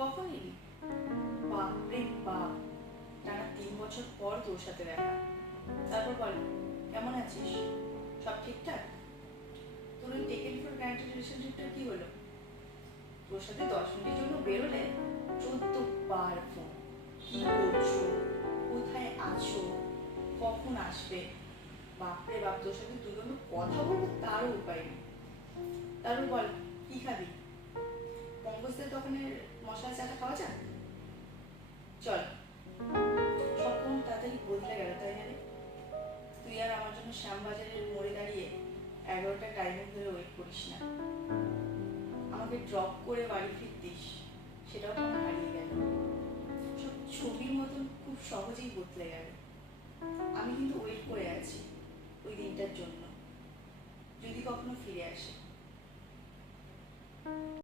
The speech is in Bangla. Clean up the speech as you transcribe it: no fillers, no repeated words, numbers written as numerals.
কখন এলি? বাপরে বাপ, টানা 3 বছর পর তোর সাথে দেখা। তারপর বল, কেমন আছিস? সব ঠিকঠাক? তোর ওই টেকেন ফর গ্রান্টেড রিলেশনশিপটা কি হলো? তোর সাথে 10 মিনিটের জন্য বেরোলে 14 বার ফোন। কি করছো? কোথায় আছো? কখন আসবে? বাপরে বাপ, তোর সাথে দুজনে কথা বলবো তারও উপায় নেই। তারপর বল, কি খাবি? পঙ্কজদের দোকানের মশলা চাটা খাওয়া যাক। চল। সব কেমন তাড়াতাড়ি বদলে গেল, তাই না রে? তুই আর আমার জন্য শ্যামবাজারের মোড়ে দাঁড়িয়ে 11টা টাইমিং ধরে ওয়েট করিস না। আমাকে ড্রপ করে বাড়ি ফিরতিস, সেটাও কেমন হারিয়ে গেল। সব ছবির মতন খুব সহজেই বদলে গেল। আমি কিন্তু ওয়েট করে আছি ওই দিনটার জন্য, যদি কখনো ফিরে আসে।